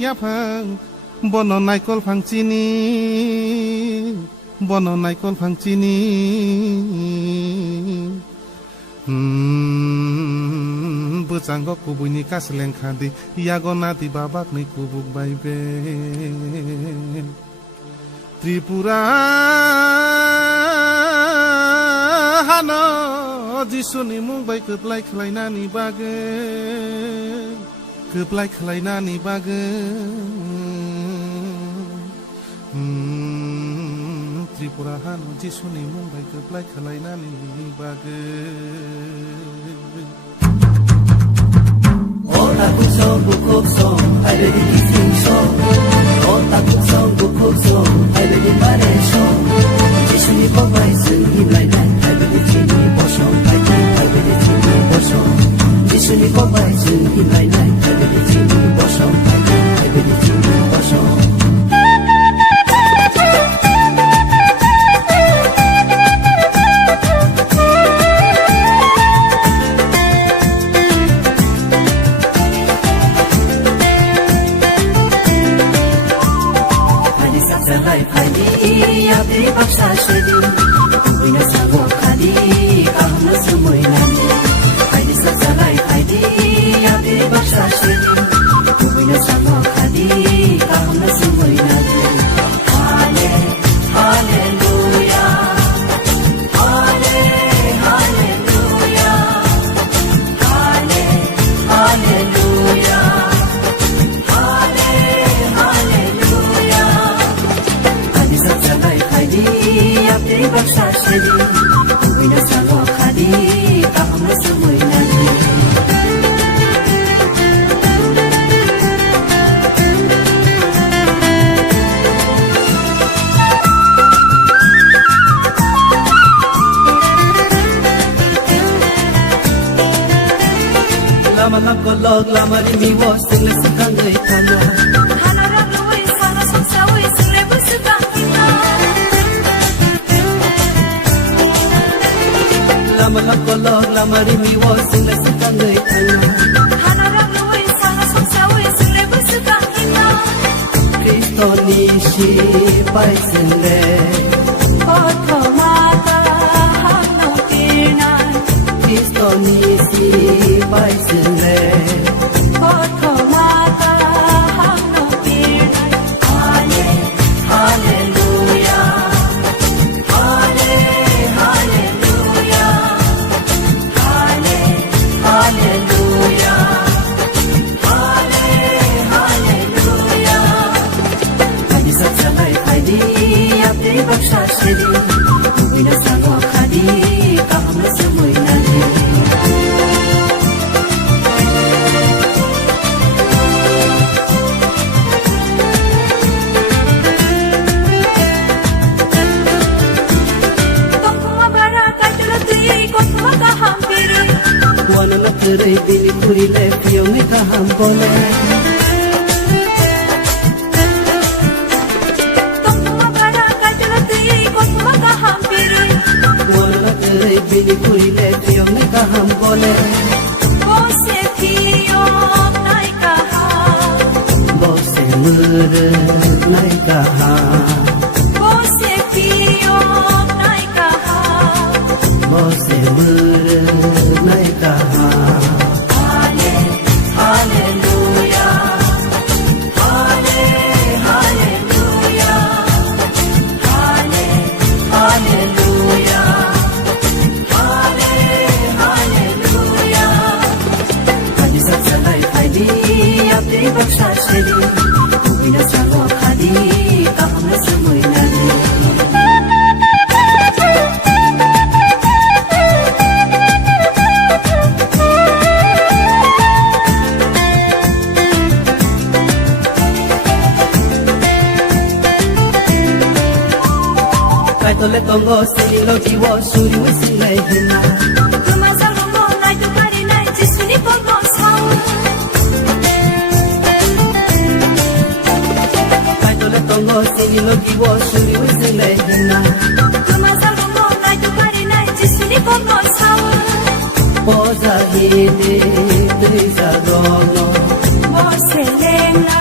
อย่าพังบนนายกลพังจีนีบนนายกลพังจีนีBujanggo kubuni kasleng khadi yagona di babak ni kubuk baibe Tripura hano jisuni mumbai keplai khlainani bage keplai khlainani bage Tripura hano jisuni mumbai keplai khlainani bage Takut song bukuk song ada di kising song Oh takut song bukuk song ada di bare song Jisu ni popai sung himlai nai ada di sini bosong ada di sini bosong Jisu ni popai sung himlai nai ada di sini bosong ada di sini bosong Paksa sedih, bina sanggup kadi, kamu semua nani. Haidi sasalai haidi, abi paksa sedih, bina sanggup kadi, kamu semua nani. Haleluya, haleluya, haleluya, haleluya. Haidi sasalai haidi. Paksa sedih, bina sanggup kadi, kamu semua nani. Lama nak kolog, lama di miwo, sing sekang dari tanah. Hanarang luwe, sana soksawe, sing lebu sekang kita. Lama nak kolog, lama di miwo, sing sekang dari tanah. Hanarang luwe, sana soksawe, sing lebu sekang kita. Kristo nisi pai sende, koto mata hano kinan. Kristo nisi pai sende, koto mata hano kinan. Haleluya, haleluya, haleluya, haleluya. Haidi sasalai haidi, abdi paksa sedih, bina sanggup kadi, kamu semua nani. Wana nak terai bini kuri le piyo me kaham bole. Wana nak terai bini kuri le piyo me kaham bole. Bose piyo nai kaham, bose mure nai kaham. Bose piyo nai kaham, bose mure nai kaham. Haleluya, haleluya, haleluya, haleluya. Haidi sasalai haidi, abdi paksa sedih, bina sanggup kadi, kamu semua nani. Tole tongo sini lo jiwo suri wisi lai hina. Kumasa lomo lai tu kari lai jisuni pogo sao. Tole tongo sini lo jiwo suri wisi lai hina. Kumasa lomo lai tu kari lai jisuni pogo sao. Poza hini trisa dono. Boselena.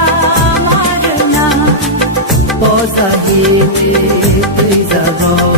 जागिने तै जागो